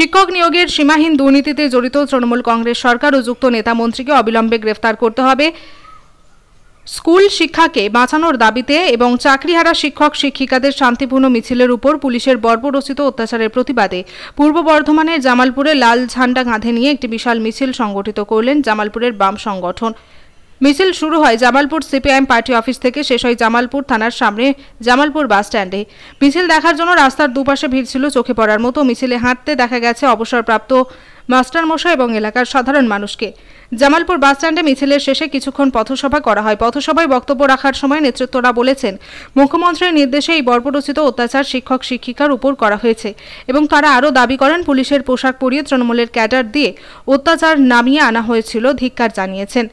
শিক্ষক নিয়োগের সীমাহীন দুর্নীতিতে জড়িত তৃণমূল কংগ্রেস সরকার ও যুক্ত নেতা মন্ত্রীকে অবিলম্বে গ্রেফতার করতে হবে। স্কুল শিক্ষাকে বাঁচানোর দাবিতে এবং চাকরিহারা শিক্ষক শিক্ষিকাদের শান্তিপূর্ণ মিছিলের উপর পুলিশের বর্বরোচিত অত্যাচারের প্রতিবাদে পূর্ব বর্ধমানের জামালপুরে লাল ঝান্ডা কাঁধে নিয়ে একটি বিশাল মিছিল সংগঠিত করলেন জামালপুরের বাম সংগঠন। মিছিল শুরু হয় জামালপুর সিপিআইএম পার্টি অফিস থেকে, শেষ হয় জামালপুর থানার সামনে জামালপুর বাস স্ট্যান্ডে। মিছিল দেখার জন্য রাস্তার দুপাশে ভিড় ছিল চোখে পড়ার মতো। মিছিলে হাঁটতে দেখা গেছে অবসরপ্রাপ্ত মাস্টারমশাই এবং এলাকার সাধারণ মানুষকে। জামালপুর বাস স্ট্যান্ডে মিছিলের শেষে কিছুক্ষণ পথসভা করা হয়। পথসভায় বক্তব্য রাখার সময় নেতৃত্বরা বলেছেন, মুখ্যমন্ত্রীর নির্দেশে এই বর্বরোচিত অত্যাচার শিক্ষক শিক্ষিকার উপর করা হয়েছে এবং তারা আরও দাবি করেন পুলিশের পোশাক পরিয়ে তৃণমূলের ক্যাডার দিয়ে অত্যাচার নামিয়ে আনা হয়েছিল। ধিক্কার জানিয়েছেন।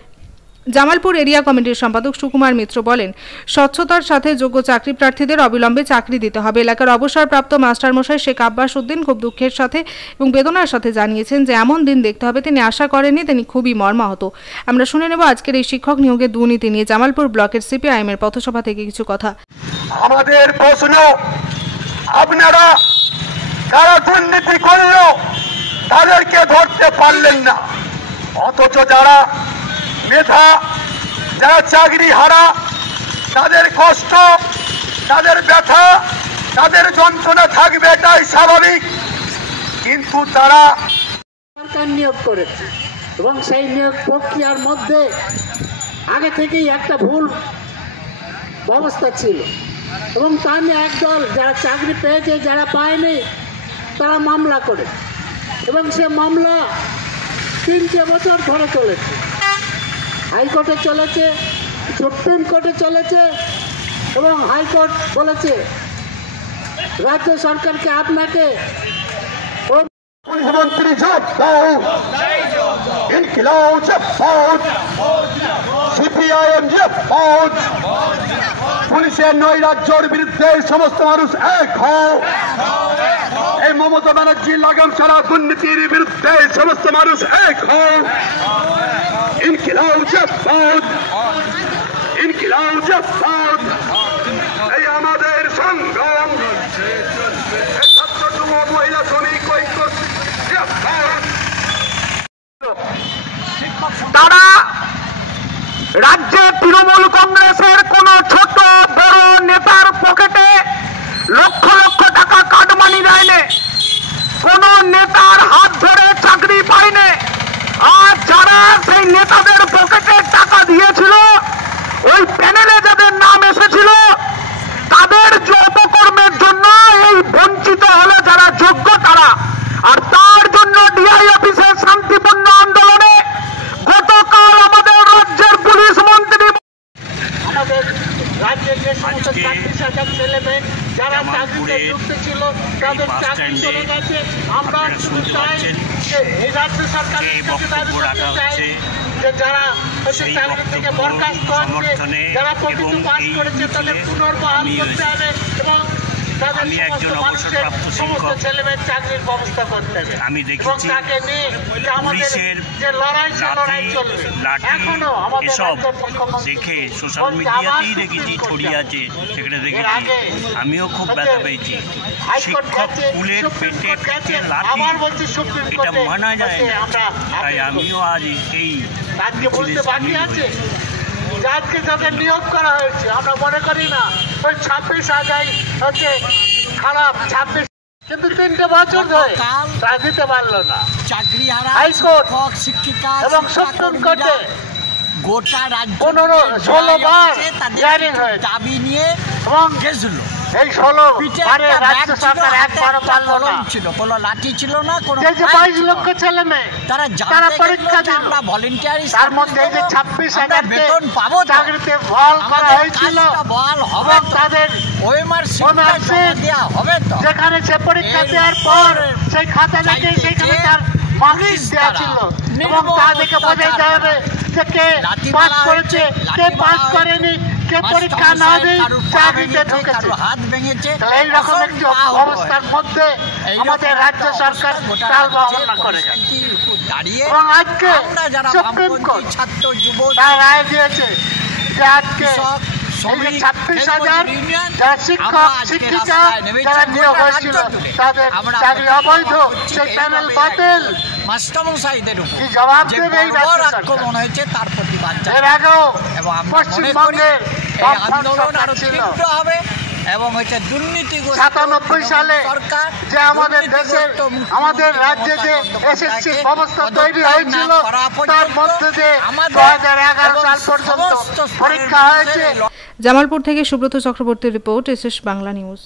জামালপুর এরিয়া কমিটির সম্পাদক সুকুমার মিত্র বলেন, স্বচ্ছতার সাথে যোগ্য চাকরি প্রার্থীদের অবিলম্বে চাকরি দিতে হবে। এলাকার অবসরপ্রাপ্ত মাস্টারমশাই শেখ আব্বাস উদ্দিন খুব দুঃখের সাথে এবং বেদনার সাথে জানিয়েছেন যে এমন দিন দেখতে হবে তিনি আশা করেননি, তিনি খুবই মর্মাহত। আমরা শুনে নেব আজকের এই শিক্ষক নিয়োগের দুর্নীতি নিয়ে জামালপুর ব্লকের সিপিআইএম এর পথসভা থেকে কিছু কথা। আমাদের প্রশ্ন, আপনারা কারা দুর্নীতি করলো তাদেরকে ধরতে পারলেন না, অথচ যারা মেধা, যারা চাকরি হারা, তাদের কষ্ট, তাদের ব্যথা, তাদের যন্ত্রণা থাকবে, এটাই স্বাভাবিক। কিন্তু তারা সরকার নিয়োগ করেছে এবং সেই নিয়োগ প্রক্রিয়ার মধ্যে আগে থেকেই একটা ভুল ব্যবস্থা ছিল এবং তা নিয়ে একদল যারা চাকরি পেয়েছে, যারা পায়নি তারা মামলা করে এবং সে মামলা 3টে বছর ধরে চলেছে। হাইকোর্টে চলেছে, সুপ্রিম কোর্টে চলেছে এবং হাইকোর্ট বলেছে রাজ্য সরকারকে আপনাকে মুখ্যমন্ত্রী সিপিআইএম পুলিশের নৈরাজ্যের বিরুদ্ধে সমস্ত মানুষ এক হও। এই মমতা ব্যানার্জি লাগাম ছাড়া দুর্নীতির বিরুদ্ধে সমস্ত মানুষ এক হও। ইনকিলাব জিন্দাবাদ, ইনকিলাব জিন্দাবাদ, এই আমাদের সংগ্রাম। ছাত্র যুব মহিলা শ্রমিক ঐক্য জিন্দাবাদ। তারা রাজ্যে তৃণমূল কংগ্রেসের কোন ছোট বড় নেতার পকেটে লক্ষ লক্ষ টাকা কাটমানি দেয়নি, কোন নেতার হাত ধরে চাকরি পায়নি। আর যারা সেই নেতাদের পকেটে টাকা দিয়েছিল, ওই প্যানেলে যাদের নাম এসেছিল, তাদের যে অপকর্মের জন্য এই বঞ্চিত হলো যারা যোগ্য তারা। আর তার জন্য ডিআই অফিসের শান্তিপূর্ণ আন্দোলনে গতকাল আমাদের রাজ্যের পুলিশ মন্ত্রী, আমাদের রাজ্যের যে সমস্ত চাকরি ছেলে মেয়ে যারা চাকরিতে যুক্ত ছিল তাদের চাকরি চলে গেছে। আমরা শুধু চাই এই রাজ্য সরকারের কাছে দাবি করতে চাই যে যারা চাকরি থেকে বরখাস্ত হচ্ছে, যারা প্রকৃতি পাস করেছে তাদের পুনর্বহাল করতে হবে এবং আমি একজন অবসরপ্রাপ্ত শিক্ষক, চাকরির ব্যবস্থা করতে হবে। আমি দেখেছি পুলিশের লাঠি এসব দেখে সোশ্যাল মিডিয়াতেই দেখেছি, ছড়িয়ে আছে, সেখানে দেখেছি, আমিও খুব ব্যথা পেয়েছি। শিক্ষক স্কুলের পেটে পেটে লাঠি, এটা মানা যায় না। তাই আমিও আজ এই আজকে যাদের নিয়োগ করা হয়েছে আমরা মনে করি না ওই 26,000 হচ্ছে খারাপ, 26 কিন্তু 3টে বছর ধরে তা দিতে পারলো না। হাইকোর্ট এবং সুপ্রিম কোর্টে গোটা রাজ্য 15-16 বার হিয়ারিং হয়েছে দাবি নিয়ে এবং গেছিল। এই 16 বারে রাজ্য সরকার একবারও পারল না। ছিল কোনো লাঠি ছিল না, কোনো 22 লক্ষ ছেলে মেয়ে তারা পরীক্ষা দিল, আমরা ভলেন্টিয়ারি, তার মধ্যে এই যে 26,000 বেতন পাবো, চাকরিতে বহাল করা হয়েছিল বহাল হবে, তাদের ওএমআর দেওয়া হবে। তো যেখানে সে পরীক্ষা দেওয়ার পর সেই খাতা দেখে সেখানে তার মার্কশিট দেওয়া ছিল এবং তা দেখে বোঝা যাবে যে কে পাস করেছে, কে পাস করেনি, কে পরীক্ষা না দিয়ে চাকরিতে ঢুকেছে। হাত ভেঙেছে। এইরকম একটি অবস্থার মধ্যে আমাদের রাজ্য সরকার তাল বাহানা করে দাঁড়িয়ে এবং আজকে সুপ্রিম কোর্ট ছাত্র যুব তার রায় দিয়েছে যে আজকে শ্রমিক 26,000 ইউনিয়ন যারা শিক্ষক শিক্ষিকা যারা নিয়োগ হয়েছিল তাদের চাকরি অবৈধ, সেই প্যানেল বাতিল। মাস্টারমশাইদের উপর কি জবাব যে দেবে এই বর্বর রাজ্য আক্রমণ হয়েছে তার প্রতিবাদ এর জানাই। আগেও এবং আমরা মনে করি পশ্চিমবঙ্গের এই আন্দোলন আরো ছিল তীব্র হবে এবং হচ্ছে দুর্নীতিগ্রস্ত 97 সালে সরকার যে আমাদের দেশের আমাদের রাজ্যে যে এসএসসি ব্যবস্থা তৈরি হয়েছিল তার মধ্যে যে 2011 সাল পর্যন্ত পরীক্ষা হয়েছে। জামালপুর থেকে সুব্রত চক্রবর্তীর রিপোর্ট, এসএস বাংলা নিউজ।